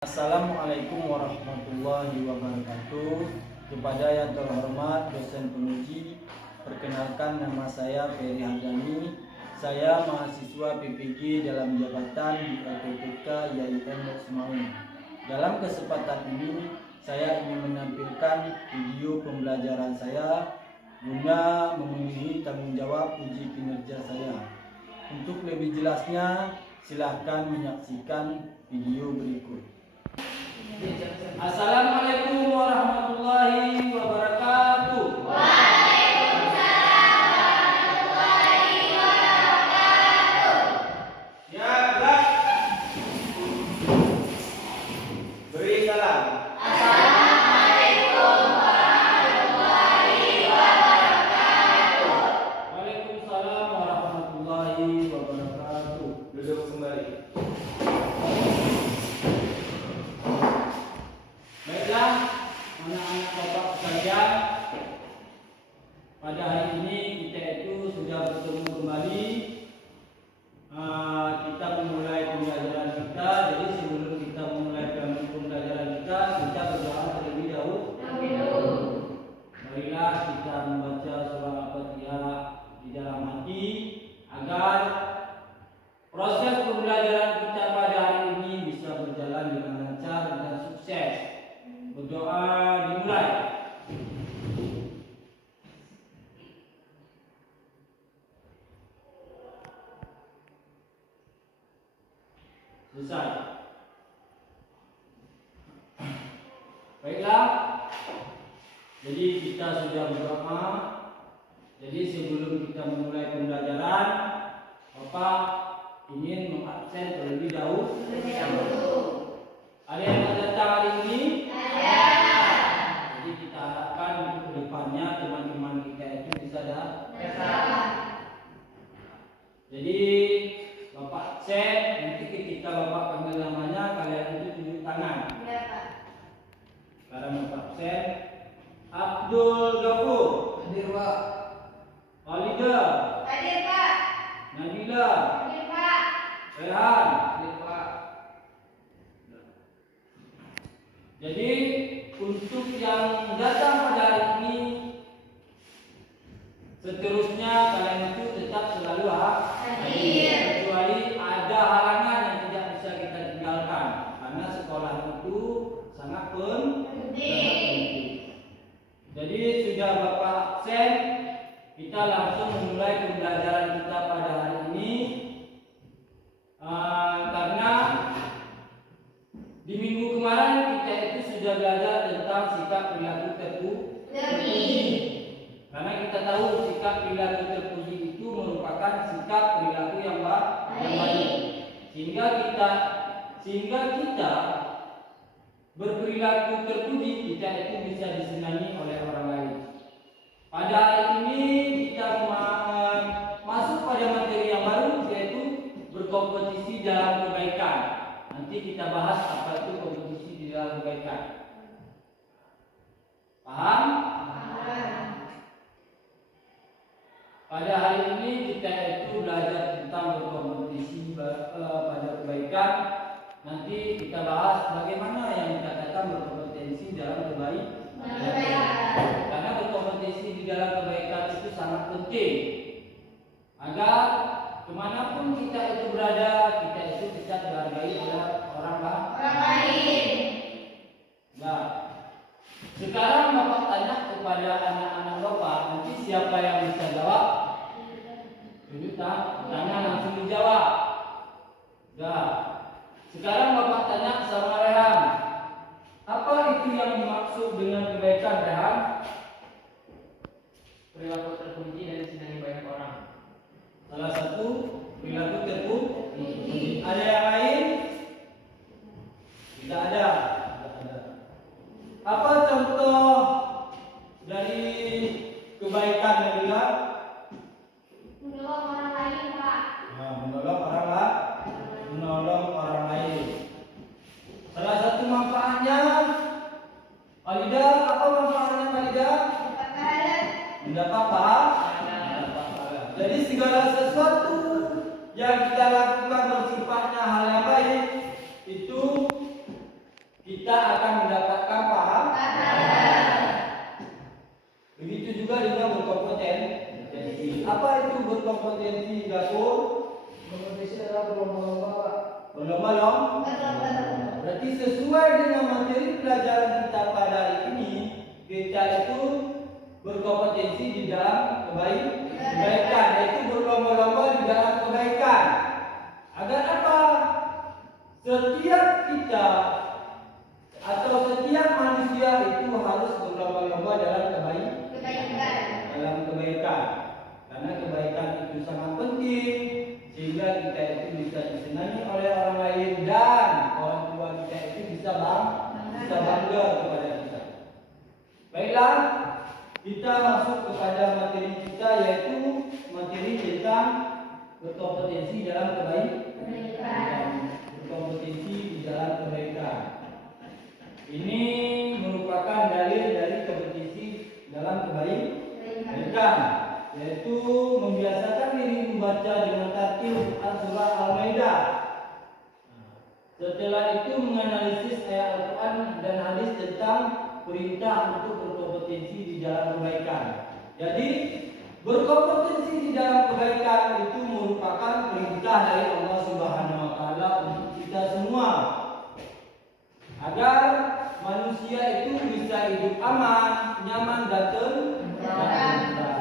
Assalamualaikum warahmatullahi wabarakatuh. Kepada yang terhormat dosen penguji, perkenalkan nama saya Ferry Hamdani. Saya mahasiswa PPG dalam jabatan di LPPK YIM Semarang. Dalam kesempatan ini, saya ingin menampilkan video pembelajaran saya guna memenuhi tanggung jawab uji kinerja saya. Untuk lebih jelasnya, silahkan menyaksikan video berikut. Assalamualaikum warahmatullahi wabarakatuh. Waalaikumsalam warahmatullahi wabarakatuh. Ya, gerak. Beri salam. Assalamualaikum warahmatullahi wabarakatuh. Waalaikumsalam warahmatullahi wabarakatuh. Duduk kembali. Baiklah, anak-anak bapak sekalian, pada hari ini kita itu sudah bertemu kembali. Kita memulai pembelajaran kita. Jadi sebelum kita memulai pembelajaran kita berdoa terlebih dahulu. Marilah kita membaca surah Al-Fatihah di dalam hati agar proses pembelajaran kita pada hari ini bisa berjalan dengan lancar dan sukses. Berdoa dimulai. Selesai. Baiklah. Jadi kita sudah berdoa. Jadi sebelum kita memulai pembelajaran, Bapak ingin mengabsen terlebih dahulu. Ada yang datang hari ini? Jadi kita harapkan untuk kedepannya teman-teman kita itu bisa datang. Jadi Bapak absen, nanti ketika Bapak panggil namanya kalian itu tunjuk tangan. Sekarang Bapak absen. Abdul Ghafur. Hadir, Pak. Walida. Hadir, Pak. Nabila. Hadir, Pak. Rehan. Hadir, Pak. Jadi untuk yang datang pada hari ini, seterusnya kalian itu tetap selalu Hadir. kecuali ada halangan yang tidak bisa kita tinggalkan karena sekolah itu sangat penting. Jadi sudah Bapak absen, kita langsung memulai pembelajaran kita pada hari ini. Karena di minggu kemarin kita itu sudah belajar tentang sikap perilaku terpuji. Karena kita tahu sikap perilaku terpuji itu merupakan sikap perilaku yang baik. Sehingga kita berperilaku terpuji, kita itu bisa disenangi oleh orang lain. Pada hari ini kita masuk pada materi yang baru, yaitu berkompetisi dalam kebaikan. Nanti kita bahas apa itu kompetisi di dalam kebaikan. Paham? Pada hari ini kita itu belajar tentang berkompetisi pada kebaikan. Nanti kita bahas bagaimana yang dikatakan berkompetisi dalam kebaikan. Karena berkompetisi di dalam kebaikan itu sangat penting agar kemanapun kita itu berada, kita itu bisa dihargai oleh orang lain. Nah, sekarang Bapak tanya kepada anak-anak Bapak, nanti siapa yang bisa jawab? Tunjuk tangan langsung dijawab. Nah, sekarang Bapak tanya sama Rehan, apa itu yang dimaksud dengan kebaikan, Rehan? Perilaku terpuji dan disenangi banyak orang. Salah satu perilaku terpuji. Ada yang lain? Tidak ada. Apa contoh dari kebaikan yang dilihat? Menolong orang lain, Pak. Menolong orang lain. Salah satu manfaatnya, Walida, apa manfaatnya Walida? Dapat pahala. Mendapat pahala. Jadi segala sesuatu yang kita lakukan bersifatnya hal yang baik itu kita akan mendapatkan pahala. Begitu juga dengan berkompetensi. Apa itu berkompetensi, Gafur? Berkompetisi adalah berlomba-lomba, Pak. Berlomba-lomba. Berarti sesuai dengan materi pelajaran kita pada hari ini, kita itu berkompetensi di dalam kebaikan, yaitu berlomba-lomba di dalam kebaikan. Agar apa? Setiap kita atau setiap manusia itu harus berlomba-lomba dalam kebaikan. Karena kebaikan itu sangat penting sehingga kita itu bisa disenangi oleh orang lain dan orang tua kita itu bisa bangga kepada kita. Baiklah, kita masuk kepada materi kita, yaitu materi tentang berkompetensi dalam kebaikan. Berkompetensi di dalam kebaikan. Ini merupakan dalil dari kompetensi dalam kebaikan, yaitu membiasakan diri membaca dengan tartil surah Al-Maidah. Setelah itu menganalisis ayat Al-Quran dan hadis tentang perintah untuk berkompetensi di dalam kebaikan. Jadi berkompetensi di dalam kebaikan itu merupakan perintah dari Allah Subhanahu wa taala untuk kita semua, agar manusia itu bisa hidup aman, nyaman dan tentram.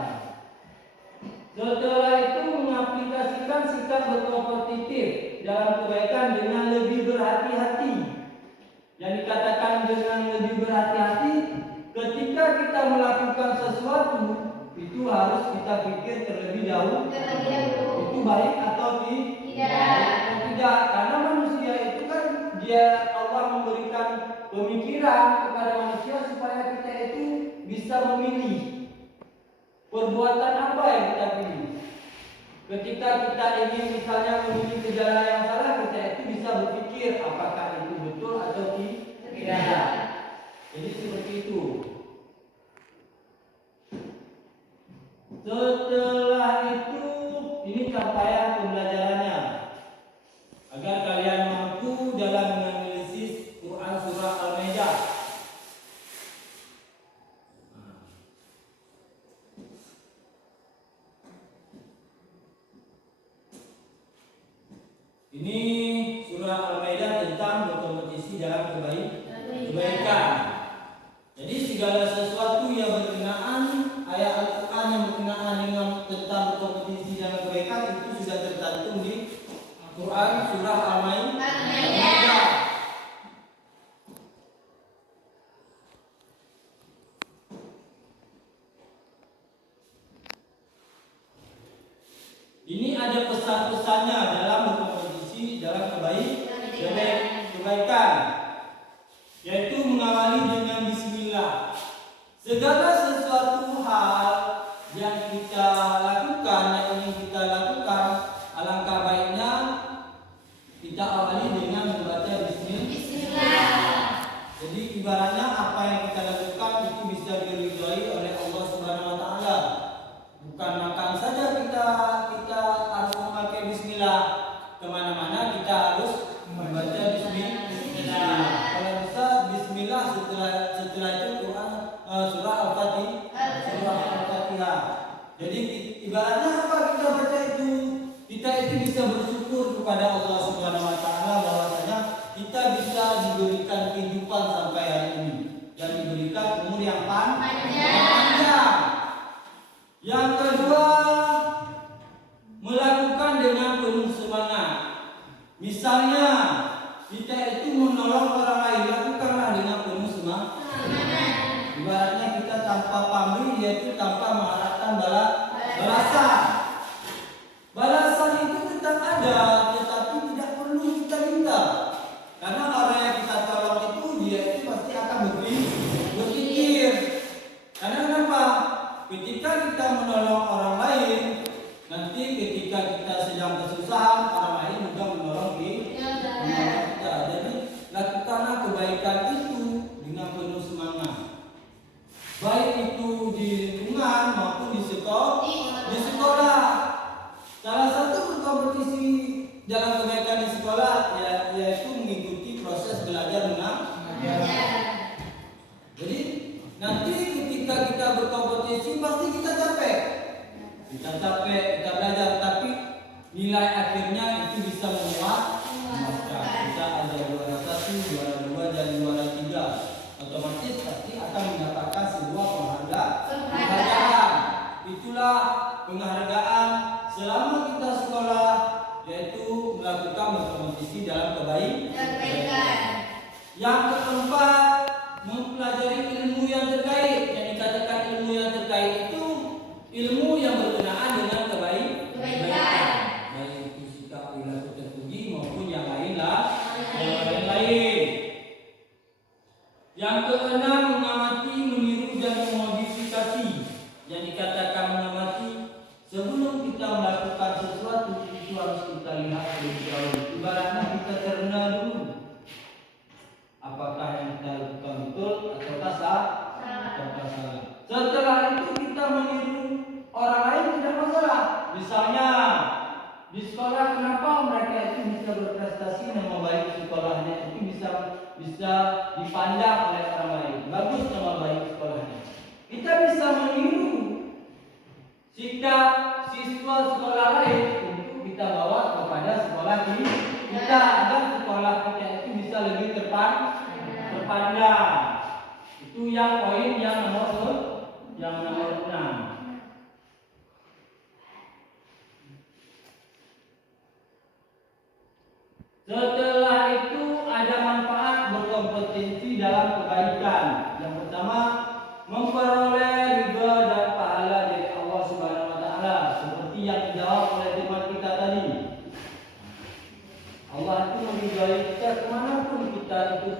Setelah itu mengaplikasikan sikap berkompetitif dalam kebaikan dengan lebih berhati-hati. Yang dikatakan dengan lebih berhati-hati, ketika kita melakukan sesuatu itu harus kita pikir terlebih dahulu. Itu baik atau tidak? Karena manusia itu kan Allah memberikan pemikiran kepada manusia supaya kita itu bisa memilih perbuatan apa yang kita pilih. Ketika kita ingin misalnya memilih ke jalan yang salah, kita itu bisa berpikir apakah itu betul atau tidak. Jadi seperti itu. Setelah itu, ini capaian pembelajarannya, agar kalian mampu dalam menganalisis Quran surah Al-Maidah. Ini surah Al-Maidah tentang berkompetisi dalam kebaikan. Jadi segala sesuatu yang berkenaan ayat Al-Quran yang berkenaan dengan tentang berkompetisi dalam kebaikan itu sudah tercantum di Quran surah Al-Maidah. Ini ada pesan-pesannya dalam berkompetisi dalam kebaikan, yaitu mengawali dengan bismillah. Segala sesuatu hal yang kita lakukan, yang ingin kita lakukan, alangkah baiknya kita awali dengan membaca bismillah. Jadi ibaratnya apa yang kita lakukan itu bisa diridhai oleh Allah Subhanahu wa taala. Bukan makan saja kita harus memakai bismillah. Kemana-mana kita harus membaca bismillah. Kalau bisa bismillah setelah itu Quran surah Al-Fatihah. Jadi ibaratnya apa kita baca itu? Kita itu bisa bersyukur kepada Allah Subhanahu wa taala bahwasanya kita bisa diberikan kehidupan sampai hari ini dan diberikan umur yang panjang. Yang kedua, melakukan dengan penuh semangat. Misalnya kita itu menolong orang lain, lakukanlah dengan penuh semangat. Ibaratnya kita tanpa pamrih, yaitu tanpa mengharapkan balasan. Balasan itu tetap ada, tetapi tidak perlu kita minta. Karena orang yang kita tolong itu dia itu pasti akan berpikir. Karena kenapa? Ketika kita menolong orang lain, nanti ketika kita sedang kesusahan, orang lain juga menolong kita. Jadi lakukanlah kebaikan itu dengan penuh semangat. Baik itu di lingkungan maupun di sekolah. Salah satu berkompetisi dalam kebaikan di sekolah yaitu mengikuti proses belajar mengajar. kita capek, kita belajar, tapi nilai akhirnya itu bisa memuaskan. Bisa ada juara 1, juara 2, dan juara 3. Otomatis pasti akan mendapatkan sebuah penghargaan. Itulah penghargaan selama kita sekolah, yaitu melakukan berkompetisi dalam kebaikan. Yang keempat, mempelajari ilmu yang terkait. Yang dikatakan ilmu yang terkait itu ilmu yang berkenaan dengan kebaikan. Baik itu sikap perilaku terpuji maupun yang lainlah, yang lain. Yang keenam, mengamati, meniru dan memodifikasi. Yang dikatakan mengamati, sebelum kita melakukan sesuatu itu harus kita lihat lebih jauh. Ibaratnya kita cerna dulu. Apakah yang kita lakukan betul atau salah? Setelah itu kita meniru orang lain, tidak masalah. Misalnya di sekolah, kenapa mereka itu bisa berprestasi, nama baik sekolahnya itu bisa dipandang oleh orang lain, bagus nama baik sekolahnya. Kita bisa meniru sikap siswa sekolah lain untuk kita bawa kepada sekolah kita, agar sekolah kita itu bisa lebih terpandang. Itu yang poin yang nomor 6. Setelah itu ada manfaat berkompetensi dalam kebaikan. Yang pertama, memperoleh ridha dan pahala dari Allah Subhanahu wa taala, seperti yang dijawab oleh teman kita tadi. Allah itu meridai kita kemanapun kita itu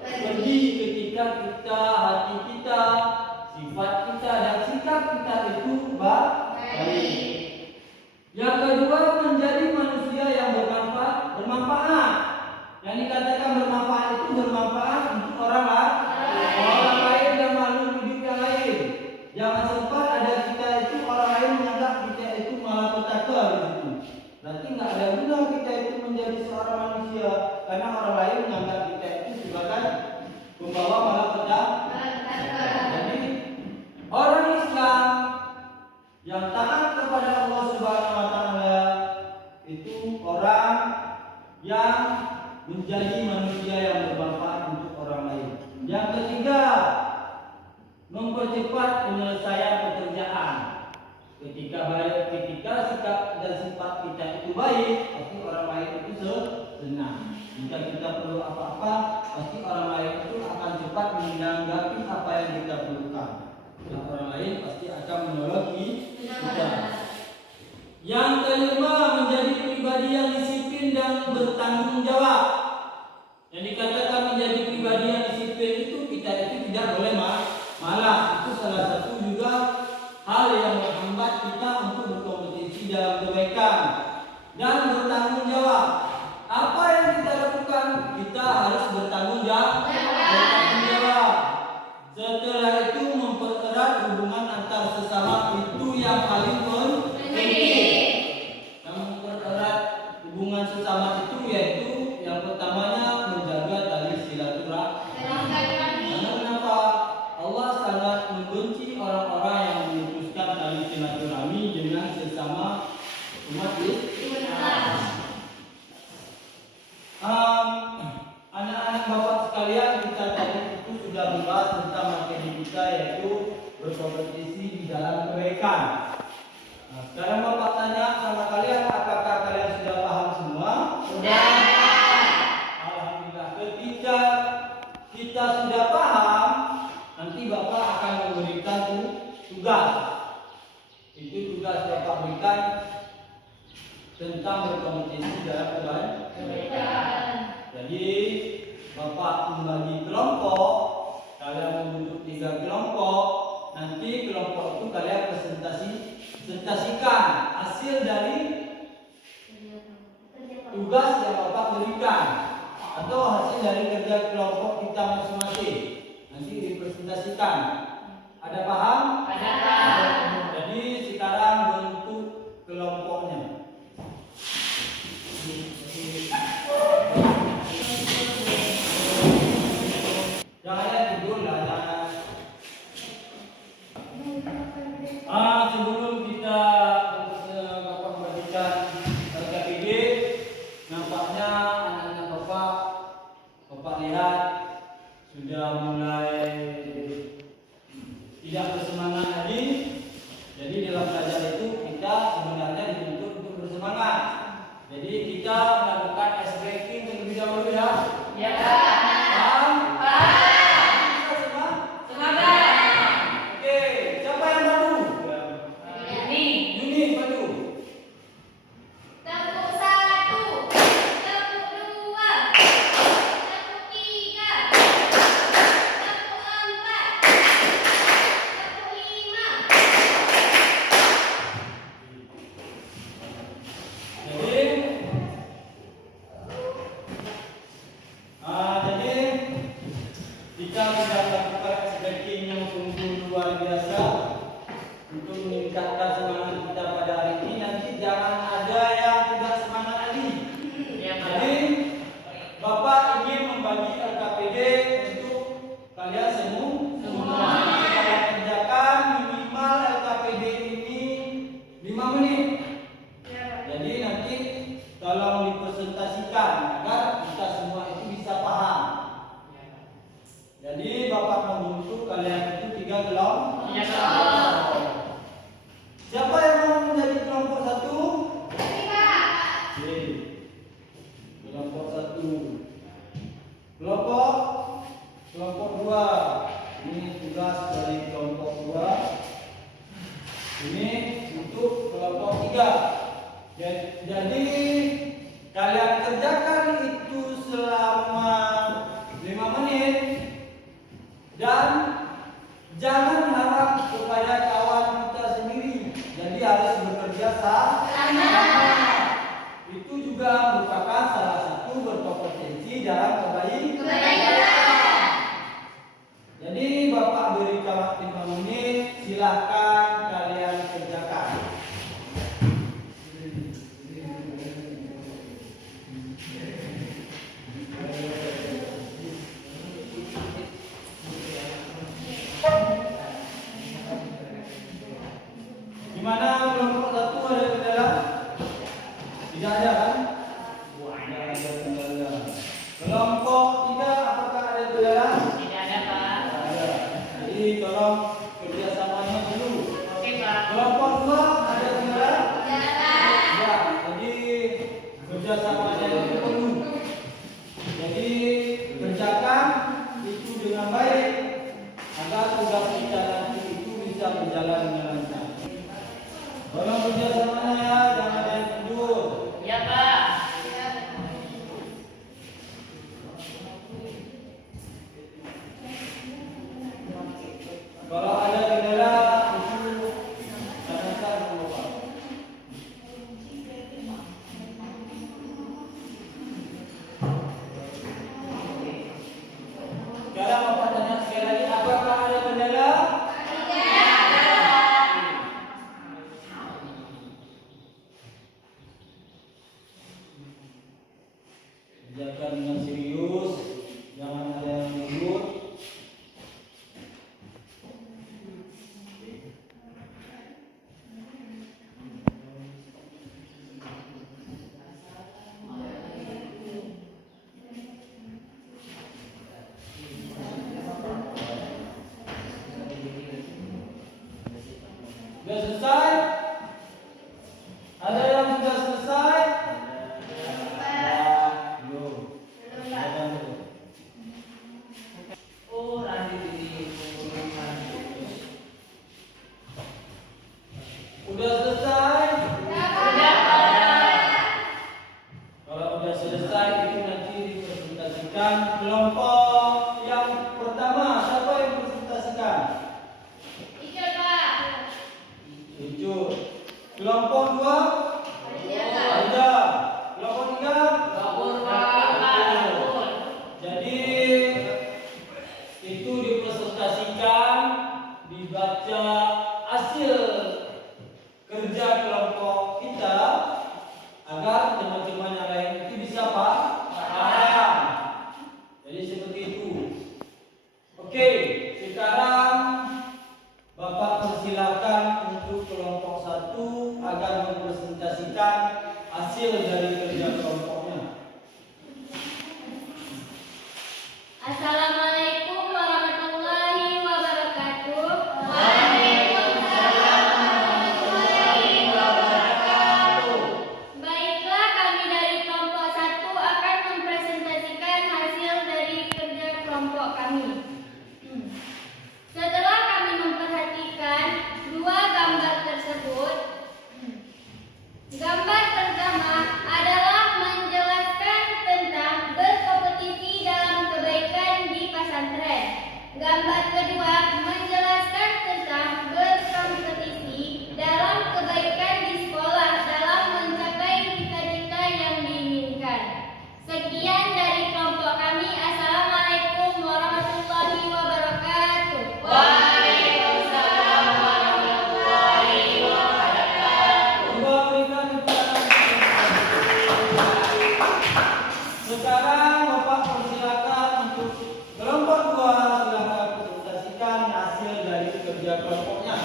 pergi, ketika kita, hati kita, sifat kita dan sikap kita itu baik. Yang kedua, menjadi manusia yang bermanfaat. Yang dikatakan bermanfaat itu bermanfaat untuk orang lain dan makhluk hidup yang lain. Jangan sempat ada kita itu orang lain menganggap kita itu malapetaka begitu. Berarti nggak ada guna kita itu menjadi seorang manusia, karena orang lain menganggap kita itu sebagai pembawa malapetaka. Jadi orang Islam yang taat kepada Allah Subhanahu wa taala itu orang yang menjadi manusia yang bermanfaat untuk orang lain. Yang ketiga, mempercepat penyelesaian pekerjaan. Ketika sikap dan sifat kita itu baik, pasti orang lain itu senang. Jika kita perlu apa-apa, pasti orang lain itu akan cepat menanggapi apa yang kita perlukan. Dan orang lain pasti akan menolong kita. Yang kelima, menjadi pribadi yang disiplin dan bertanggung jawab. Yang dikatakan menjadi pribadi yang disiplin itu kita itu tidak boleh malas. Itu salah satu juga hal yang menghambat kita untuk berkompetisi dalam kebaikan. Dan bertanggung jawab. Apa yang kita lakukan, kita harus bertanggung jawab. Setelah itu mempererat hubungan antar sesama, itu yang paling penting. Yang mempererat hubungan sesama itu yaitu yang pertamanya menjaga tali silaturahmi. Karena kenapa? Allah sangat membenci orang-orang yang memutuskan tali silaturahmi dengan sesama umat Islam. Anak-anak bapak sekalian, kita tadi itu sudah membahas tentang materi kita, yaitu berkompetisi di dalam kebaikan. Sekarang bapak tanya sama kalian, apakah kalian sudah paham semua? Sudah. Alhamdulillah. Ketika kita sudah paham, nanti bapak akan memberikan tugas. Itu tugas bapak berikan tentang berkompetisi dalam kebaikan. Jadi bapak membagi kelompok, kalian membentuk 3 kelompok. Nanti kelompok itu kalian presentasikan hasil dari tugas yang bapak berikan atau hasil dari kerja kelompok kita masing-masing. Nanti dipresentasikan. Ada paham? Ada. Jadi sekarang bentuk kelompoknya. Jangan tidur lah, jangan. Sebelum kita lihat sudah mulai tidak bersemangat lagi. Jadi dalam belajar itu kita sebenarnya dituntut untuk bersemangat. Jadi kita melakukan ice breaking terlebih dahulu ya. Ya, Pak. Paham? Kita semua? Semangat. Oke, siapa yang baru? Ini. Yuni baru. Tepuk 1, tepuk 2, tepuk 3, tepuk 4, tepuk 5. Jadi kita sudah melakukan ice breaking yang sungguh luar biasa untuk meningkatkan semangat kita pada hari ini. Nanti jangan ada yang tidak semangat lagi. Jadi Bapak ingin membagi LKPD untuk kalian semua. Kalian kerjakan minimal LKPD ini 5 menit. Jadi nanti tolong dipresentasikan agar kita semua itu bisa paham. Jadi Bapak membentuk kalian itu 3 kelompok. Siapa yang mau menjadi kelompok 1? Ini, Pak. Oke. Kelompok 1. Kelompok 2. Ini tugas dari kelompok 2. Ini untuk kelompok 3. Jadi kalian kerjakan itu selama 5 menit dan jangan harap kepada kawan kita sendiri. Jadi harus bekerja sama. Itu juga merupakan salah satu berkompetensi dalam kebaikan. Jadi Bapak berikan waktu 5 menit, silahkan kalian kerjakan. Gimana kelompok 1 ada kendala? Tidak ada kan? Tidak ada kendala. Kelompok 3 apakah ada kendala? Tidak ada, Pak. Ada. Jadi tolong kerjasamanya dulu. Oke, Pak. Kelompok 2 ada kendala? Tidak ada. Ya, jadi kerjasamanya itu perlu. Jadi kerjakan itu dengan baik agar tugas kita nanti itu bisa berjalan dengan lancar. Tolong kerjasamanya ya, jangan ada yang mundur. Ya, Pak. Kalau ada kendala itu tanyakan ke Bapak. Sekarang Bapak tanya sekali lagi, apakah ada kendala? Kerjakan dengan serius, jangan ada yang mundur. Sudah selesai? Ada yang sudah selesai? Belum. Ada belum? Oh, Rani ini. Udah selesai? Sudah, Pak. Kalau udah selesai itu nanti dipresentasikan kelompok yang pertama. Siapa yang presentasikan? Hijau, Pak. Hijau. Assalamualaikum warahmatullahi wabarakatuh. Baiklah, kami dari kelompok 1 akan mempresentasikan hasil dari kerja kelompok kami. Setelah kami memperhatikan dua gambar tersebut, gambar pertama adalah menjelaskan tentang berkompetisi dalam kebaikan di pesantren. Gambar kedua menjelaskan tentang berkompetisi dalam kebaikan di sekolah dalam mencapai cita-cita yang diinginkan. Sekian dari kelompok kami. Assalamualaikum warahmatullahi wabarakatuh. Waalaikumsalam warahmatullahi wabarakatuh. Coba berikan tepuk tangan. Sekarang Bapak persilakan untuk kelompok 2 silakan presentasikan hasil dari kerja kelompoknya.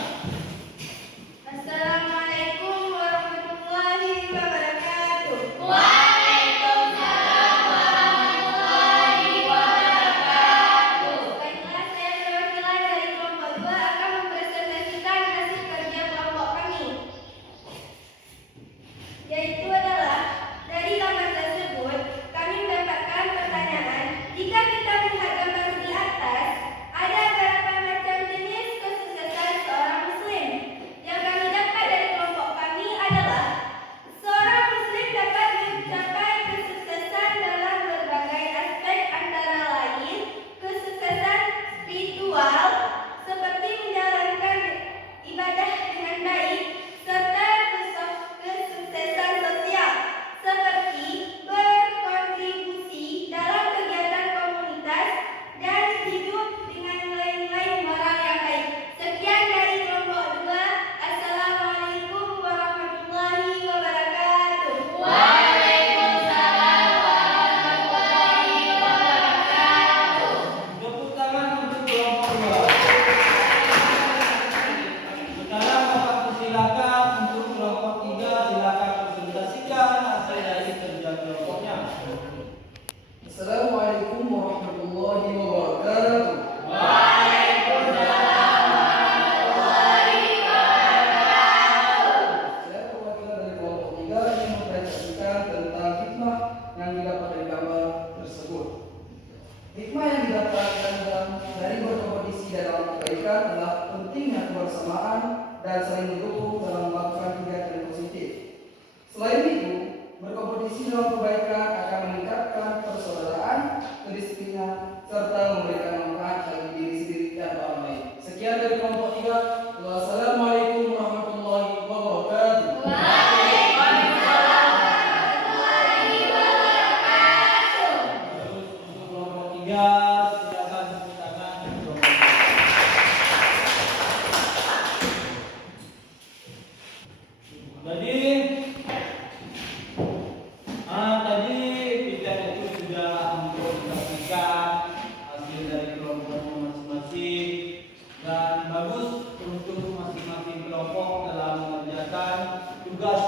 Assalamualaikum warahmatullahi wabarakatuh. Waalaikumsalam warahmatullahi wabarakatuh. Baiklah, saya perwakilan dari kelompok 2 akan mempresentasikan hasil kerja kelompok kami, yaitu adalah dari gambar tersebut kami mendapatkan pertanyaan. Jika kita melihat gambar di atas, ada berapa macam jenis kesuksesan seorang muslim? Yang kami dapat dari kelompok kami adalah seorang muslim dapat mencapai kesuksesan dalam berbagai aspek, antara lain kesuksesan spiritual seperti menjalankan ibadah dengan baik, serta kesuksesan sosial seperti berkontribusi dalam kegiatan komunitas dan hidup dengan nilai-nilai moral yang baik. Sekian dari kelompok 2. Assalamualaikum warahmatullahi wabarakatuh. Waalaikumsalam warahmatullahi wabarakatuh. Tepuk tangan untuk kelompok 2. Sekarang Bapak persilakan untuk kelompok 3 silakan presentasikan hasil dari kerja kelompoknya. Assalamualaikum warahmatullahi wabarakatuh. Waalaikumsalam warahmatullahi wabarakatuh. Saya perwakilan dari kelompok 3 ingin mempresentasikan tentang hikmah yang didapat dari gambar tersebut. Hikmah yang didapatkan dari berkompetisi dalam kebaikan adalah pentingnya kebersamaan dan saling mendukung dalam melakukan kegiatan positif. Selain itu, berkompetisi dalam kebaikan akan meningkatkan persaudaraan, kedisiplinan, serta memberikan manfaat bagi diri sendiri dan orang lain. Sekian dari kelompok 3. Wassalamualaikum warahmatullahi wabarakatuh. Waalaikumsalam warahmatullahi wabarakatuh. Terus untuk kelompok 3 silakan tepuk tangan untuk kelompok 3. Tadi kita itu sudah mempresentasikan hasil dari kelompoknya masing-masing, dan bagus untuk masing-masing kelompok dalam mengerjakan tugas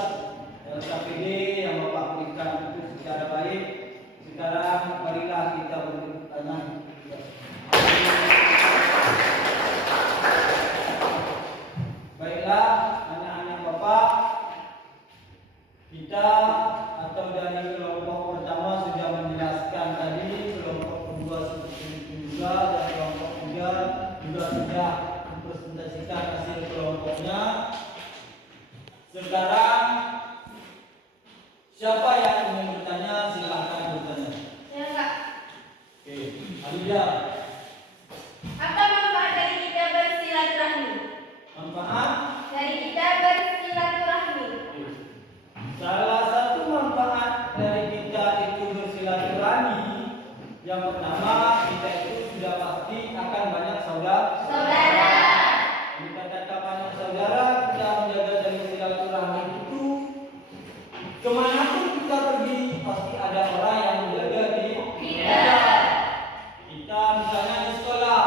LKPD yang Bapak berikan itu secara baik. Sekarang marilah kita bertepuk tangan. Baiklah, anak-anak Bapak, kita atau dari kelompok pertama sudah menjelaskan tadi, kelompok kedua seperti itu juga, dan kelompok 3 juga sudah mempresentasikan hasil kelompoknya. Sekarang siapa yang ingin bertanya, silahkan bertanya. Ya enggak. Oke, Alida. Apa manfaat dari kita bersilaturahmi? Manfaat? Dari kita bersilaturahmi. Salah satu manfaat dari kita itu bersilaturahmi, yang pertama kita itu sudah pasti akan banyak saudara. Dikatakan banyak saudara, kita menjaga dari silaturahmi itu. Kemanapun kita pergi pasti ada orang yang menjaga di kita. Kita misalnya di sekolah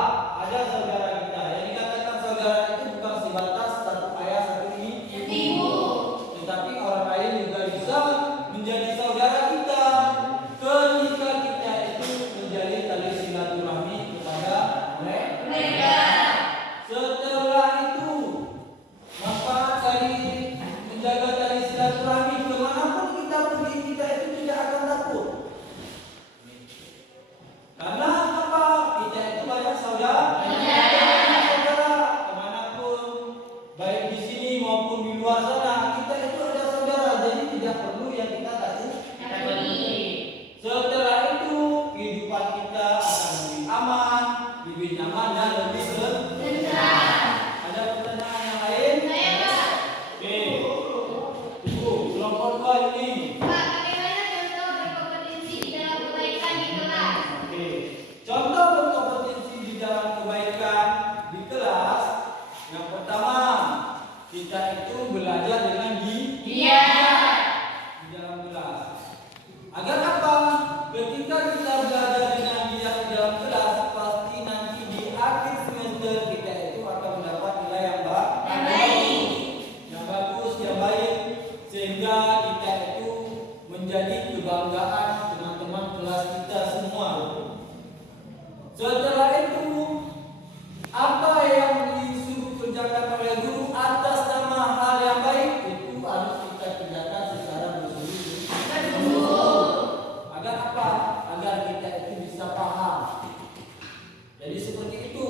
Setelah itu, apa yang disuruh kerjakan oleh guru atas nama hal yang baik itu harus kita kerjakan secara bersungguh-sungguh. Agar apa? Agar kita itu bisa paham. Jadi seperti itu.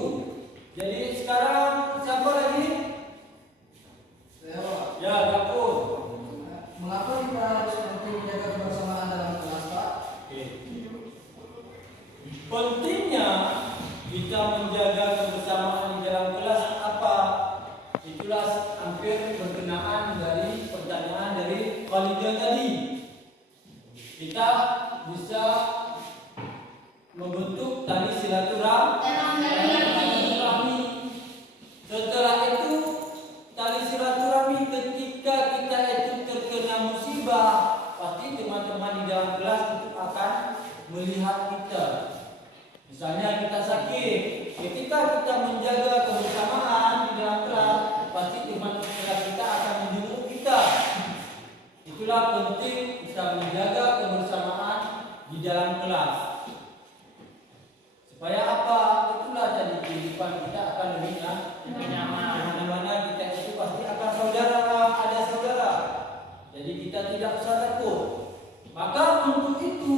Jadi sekarang siapa lagi? Saya Pak. Ya, Gapur. Mengapa kita harus penting menjaga kebersamaan dalam kelas Pak? Oke. Pentingnya kita menjaga kebersamaan di dalam kelas apa? Itulah hampir berkenaan dari pertanyaan dari Khalidah tadi. Kita bisa membentuk tali silaturahmi. Setelah itu tali silaturahmi ketika kita itu terkena musibah, pasti teman-teman di dalam kelas itu akan melihat kita. Misalnya kita sakit, ketika kita menjaga kebersamaan di dalam kelas, pasti teman kelas kita akan menjenguk kita. Itulah penting kita menjaga kebersamaan di dalam kelas. Supaya apa? Itulah tadi kehidupan kita akan lebih nyaman. Di mana kita itu pasti akan ada saudara. Jadi kita tidak usah takut. Maka untuk itu,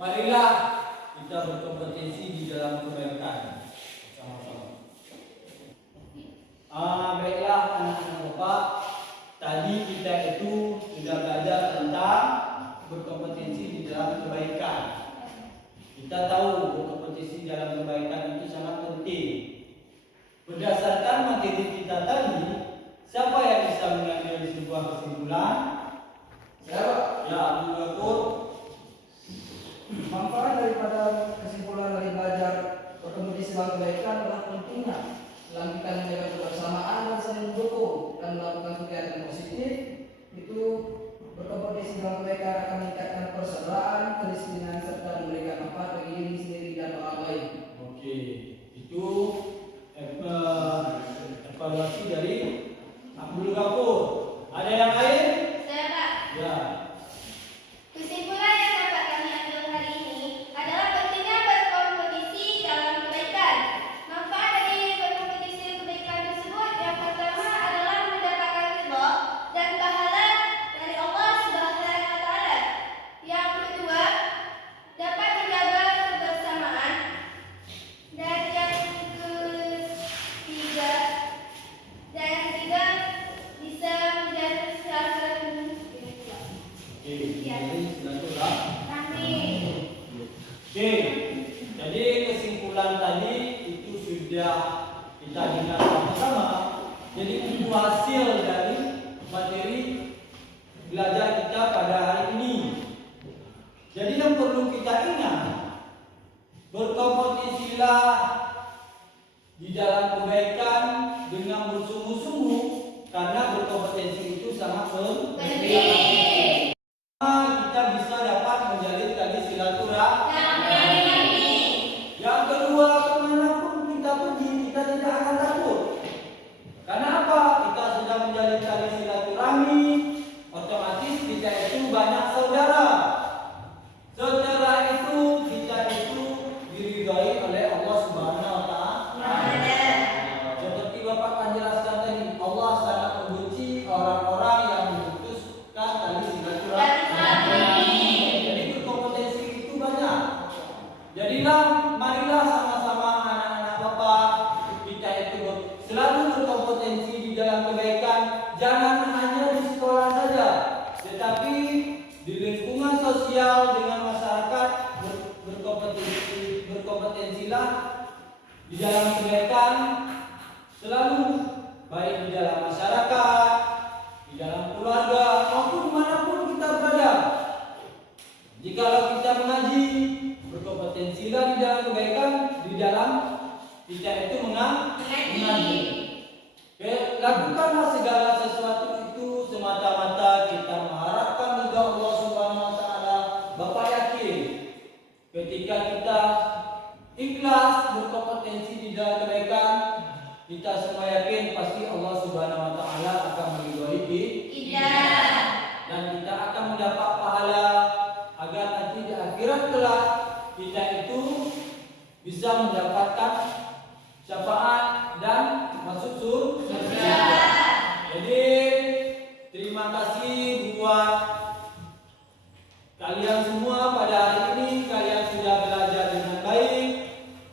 marilah kita berkompetensi di dalam kebaikan sama-sama. Baiklah anak-anak Bapak, tadi kita itu sudah belajar tentang berkompetensi di dalam kebaikan. Kita tahu berkompetensi dalam kebaikan itu sangat penting. Berdasarkan materi kita tadi, siapa yang bisa mengambil sebuah kesimpulan? Saya Pak. Ya, Abu Gapur. Manfaat daripada kesimpulan dari belajar berkompetisi dalam kebaikan adalah pentingnya dalam kita menjaga kebersamaan dan saling mendukung dan melakukan kegiatan positif. Itu berkompetisi dalam kebaikan akan meningkatkan persaudaraan, kedisiplinan serta memberikan manfaat bagi diri sendiri dan orang lain. Oke, itu evaluasi dari Abdul Gapur. Ada yang lain? Saya Pak. Ya. Kesimpulan yang dapat kami ambil hari ini adalah pentingnya berkompetisi dalam kebaikan. Manfaat dari berkompetisi kebaikan tersebut yang pertama adalah mendapatkan ridho dan pahala dari Allah Subhanahu wa taala. Yang kedua, dapat menjaga kebersamaan. Dan yang ketiga bisa menjadi silaturahmi. Oke, jadi silaturahmi. Oke, jadi kesimpulan tadi itu sudah kita dengar sama-sama. Jadi itu hasil dari materi belajar kita pada hari ini. Jadi yang perlu kita ingat, berkompetisilah di dalam kebaikan dengan bersungguh-sungguh, karena berkompetensi itu sangat penting. Kita bisa dapat menjalin tali silaturahmi. Yang kedua, kemanapun kita pergi, kita tidak akan takut. Karena apa? Kita sudah menjalin tali silaturahmi, otomatis kita itu banyak saudara. Setelah itu kita itu diridhai oleh Allah Subhanahu wa taala. Seperti Bapak akan jelaskan tadi, Allah sangat membenci orang-orang yang memutuskan tali silaturahmi. Jadi berkompetensi itu banyak. Jadilah, marilah sama-sama anak-anak Bapak kita itu selalu berkompetensi di dalam kebaikan. Jangan hanya di sekolah saja, tetapi di lingkungan sosial dengan masyarakat berkompetensilah di dalam kebaikan selalu, baik di dalam masyarakat, di dalam keluarga maupun dimanapun kita berada. Jikalau kita mengaji, berkompetensilah di dalam kebaikan, di dalam kita itu mengaji. Lakukanlah segala sesuatu itu semata-mata kita mengharapkan ridha Allah Subhanahu wa taala. Bapak yakin ketika kita ikhlas berkompetensi di dalam kebaikan, kita semua yakin pasti Allah Subhanahu wa taala akan meridhai kita. Dan kita akan mendapat pahala agar nanti di akhirat kelak kita itu bisa mendapatkan syafaat dan masuk surga. Jadi terima kasih buat kalian semua pada hari ini. Kalian sudah belajar dengan baik,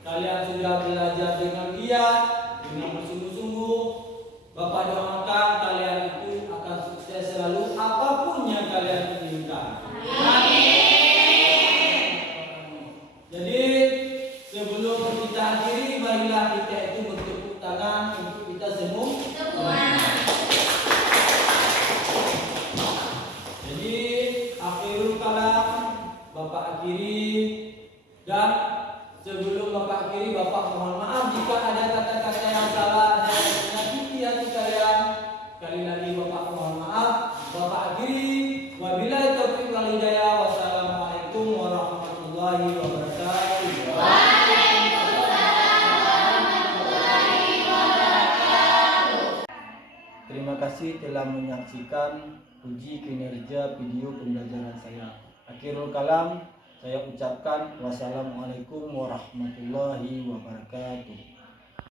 kalian sudah belajar dengan giat, dengan bersungguh-sungguh. Bapak doakan kalian itu akan sukses selalu apapun yang kalian inginkan. Jadi sebelum kita akhiri, marilah kita itu bertepuk tangan untuk kita semua. Jadi akhirul kalam Bapak akhiri, dan sebelum Bapak akhiri, Bapak mohon maaf jika ada kata-kata yang salah dan menyakiti hati kalian. Sekali lagi Bapak mohon maaf. Bapak akhiri, wabillahi taufiq wal hidayah. Wassalamualaikum warahmatullahi wabarakatuh. Terima kasih telah menyaksikan uji kinerja video pembelajaran saya. Akhirul kalam, saya ucapkan wassalamualaikum warahmatullahi wabarakatuh.